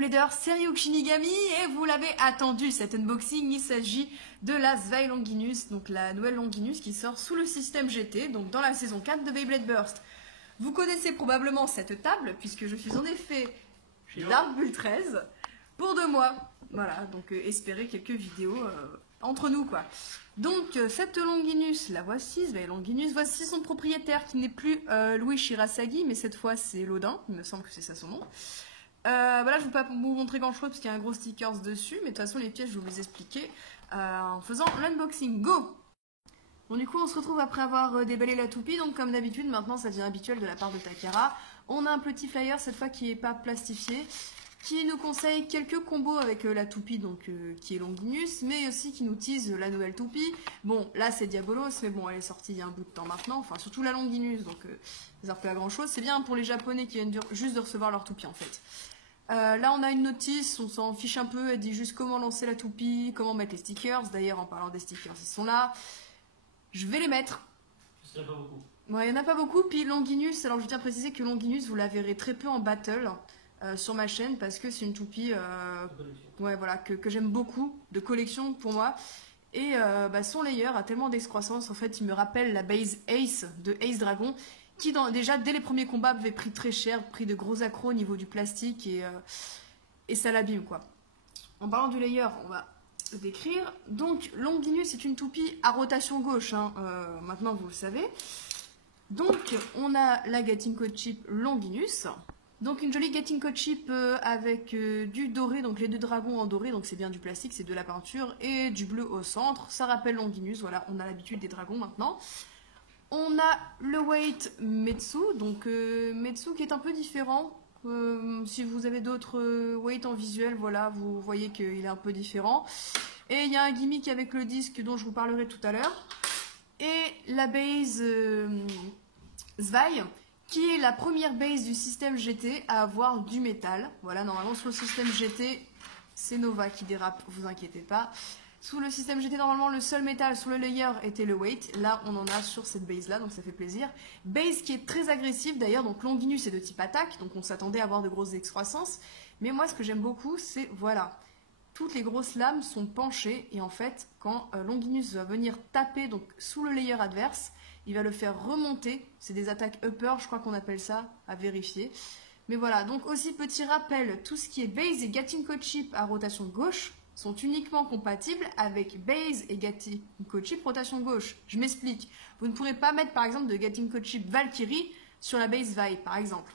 Beybladers, c'est Ryuk Shinigami et vous l'avez attendu cet unboxing, il s'agit de la Zwei Longinus, donc la nouvelle Longinus qui sort sous le système GT, donc dans la saison 4 de Beyblade Burst. Vous connaissez probablement cette table puisque je suis en effet chez Dark Bull 13 pour 2 mois. Voilà, donc espérez quelques vidéos entre nous quoi. Donc cette Longinus, la voici, Zwei Longinus, voici son propriétaire qui n'est plus Louis Shirasagi, mais cette fois c'est Lodin, il me semble que c'est ça son nom. Voilà, je ne vais pas vous montrer grand chose parce qu'il y a un gros stickers dessus, mais de toute façon les pièces je vais vous les expliquer en faisant l'unboxing. Go! Bon, du coup on se retrouve après avoir déballé la toupie, donc comme d'habitude maintenant ça devient habituel de la part de Takara. On a un petit flyer cette fois qui n'est pas plastifié, qui nous conseille quelques combos avec la toupie, donc qui est Longinus, mais aussi qui nous tease la nouvelle toupie. Bon, là c'est Diabolos, mais bon, elle est sortie il y a un bout de temps maintenant, enfin surtout la Longinus, donc ça sert pas à grand chose. C'est bien pour les Japonais qui viennent juste de recevoir leur toupie en fait. Là on a une notice, on s'en fiche un peu, elle dit juste comment lancer la toupie, comment mettre les stickers. D'ailleurs en parlant des stickers, ils sont là. Je vais les mettre. Il n'y en a pas beaucoup. Ouais, il n'y en a pas beaucoup, puis Longinus, alors je tiens à préciser que Longinus vous la verrez très peu en battle. Sur ma chaîne parce que c'est une toupie ouais, voilà, que j'aime beaucoup, de collection pour moi. Et son layer a tellement d'excroissance, en fait il me rappelle la base Ace de Ace Dragon qui déjà dès les premiers combats avait pris très cher, pris de gros accros au niveau du plastique et ça l'abîme quoi. En parlant du layer, on va le décrire. Donc Longinus est une toupie à rotation gauche, hein, maintenant vous le savez. Donc on a la Gating Code Chip Longinus. Donc une jolie Gating Code Chip avec du doré, donc les 2 dragons en doré, donc c'est bien du plastique, c'est de la peinture, et du bleu au centre. Ça rappelle Longinus, voilà, on a l'habitude des dragons maintenant. On a le weight Metsu, donc Metsu qui est un peu différent. Si vous avez d'autres weights en visuel, voilà, vous voyez qu'il est un peu différent. Et il y a un gimmick avec le disque dont je vous parlerai tout à l'heure. Et la base Zwei, qui est la première base du système GT à avoir du métal. Voilà, normalement sur le système GT, c'est Nova qui dérape, vous inquiétez pas. Sous le système GT, normalement, le seul métal sur le layer était le weight. Là, on en a sur cette base-là, donc ça fait plaisir. Base qui est très agressive d'ailleurs, donc Longinus est de type attaque, donc on s'attendait à avoir de grosses excroissances. Mais moi, ce que j'aime beaucoup, c'est, voilà, toutes les grosses lames sont penchées, et en fait, quand Longinus va venir taper donc sous le layer adverse, il va le faire remonter, c'est des attaques upper, je crois qu'on appelle ça, à vérifier. Mais voilà, donc aussi petit rappel, tout ce qui est base et Gating Code Chip à rotation gauche sont uniquement compatibles avec base et Gating Code Chip rotation gauche. Je m'explique, vous ne pourrez pas mettre par exemple de Gating Code Chip Valkyrie sur la base Zwei par exemple.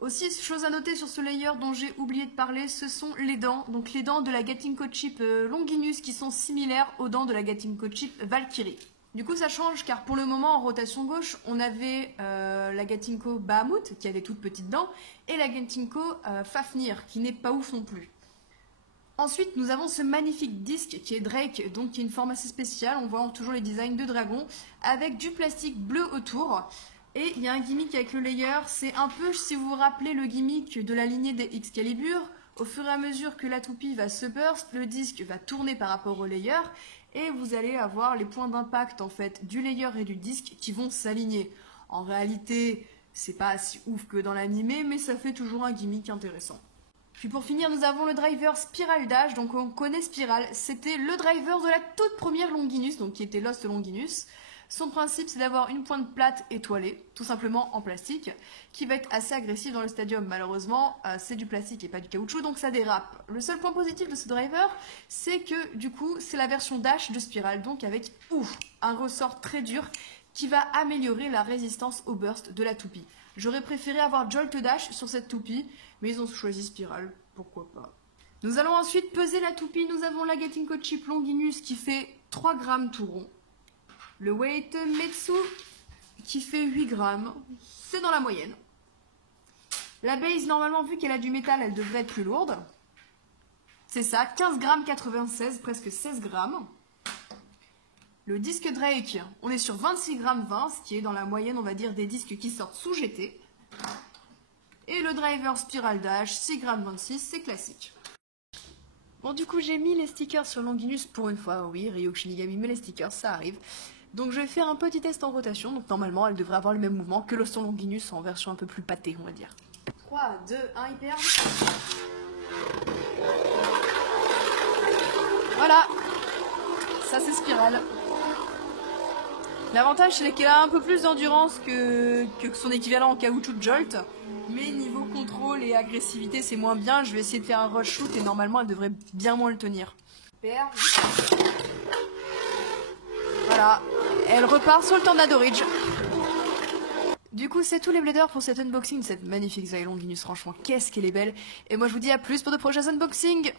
Aussi, chose à noter sur ce layer dont j'ai oublié de parler, ce sont les dents. Donc les dents de la Gating Code Chip Longinus qui sont similaires aux dents de la Gating Code Chip Valkyrie. Du coup ça change car pour le moment en rotation gauche on avait la Gatinko Bahamut qui a des toutes petites dents et la Gatinko Fafnir qui n'est pas ouf non plus. Ensuite nous avons ce magnifique disque qui est Drake, donc qui est une forme assez spéciale, on voit toujours les designs de dragon avec du plastique bleu autour. Et il y a un gimmick avec le layer, c'est un peu si vous vous rappelez le gimmick de la lignée des Excalibur. Au fur et à mesure que la toupie va se burst, le disque va tourner par rapport au layer et vous allez avoir les points d'impact en fait du layer et du disque qui vont s'aligner. En réalité, c'est pas si ouf que dans l'animé, mais ça fait toujours un gimmick intéressant. Puis pour finir, nous avons le driver Spiral Dash, donc on connaît Spiral, c'était le driver de la toute première Longinus, donc qui était Lost Longinus. Son principe, c'est d'avoir une pointe plate étoilée, tout simplement en plastique, qui va être assez agressive dans le stadium. Malheureusement, c'est du plastique et pas du caoutchouc, donc ça dérape. Le seul point positif de ce driver, c'est que du coup, c'est la version Dash de Spiral, donc avec un ressort très dur qui va améliorer la résistance au burst de la toupie. J'aurais préféré avoir Jolt Dash sur cette toupie, mais ils ont choisi Spiral, pourquoi pas. Nous allons ensuite peser la toupie. Nous avons la Gating Code Chip Longinus qui fait 3 grammes tout rond. Le weight Metsu qui fait 8 grammes, c'est dans la moyenne. La base, normalement, vu qu'elle a du métal, elle devrait être plus lourde. C'est ça, 15 grammes 96, presque 16 grammes. Le disque Drake, on est sur 26 grammes 20, ce qui est dans la moyenne, on va dire, des disques qui sortent sous GT. Et le driver Spiral Dash, 6 grammes 26, c'est classique. Bon, du coup, j'ai mis les stickers sur Longinus pour une fois. Oui, Ryuk Shinigami met les stickers, ça arrive. Donc je vais faire un petit test en rotation, donc normalement elle devrait avoir le même mouvement que le son Longinus en version un peu plus pâtée, on va dire. 3, 2, 1, hyper. Voilà. Ça c'est spirale. L'avantage c'est qu'elle a un peu plus d'endurance que son équivalent en caoutchouc Jolt. Mais niveau contrôle et agressivité c'est moins bien. Je vais essayer de faire un rush shoot et normalement elle devrait bien moins le tenir. Hyper. Voilà. Elle repart sur le Tornado Ridge. Du coup, c'est tous les bladers pour cet unboxing de cette magnifique Zylonginus. Franchement, qu'est-ce qu'elle est belle. Et moi, je vous dis à plus pour de prochains unboxings.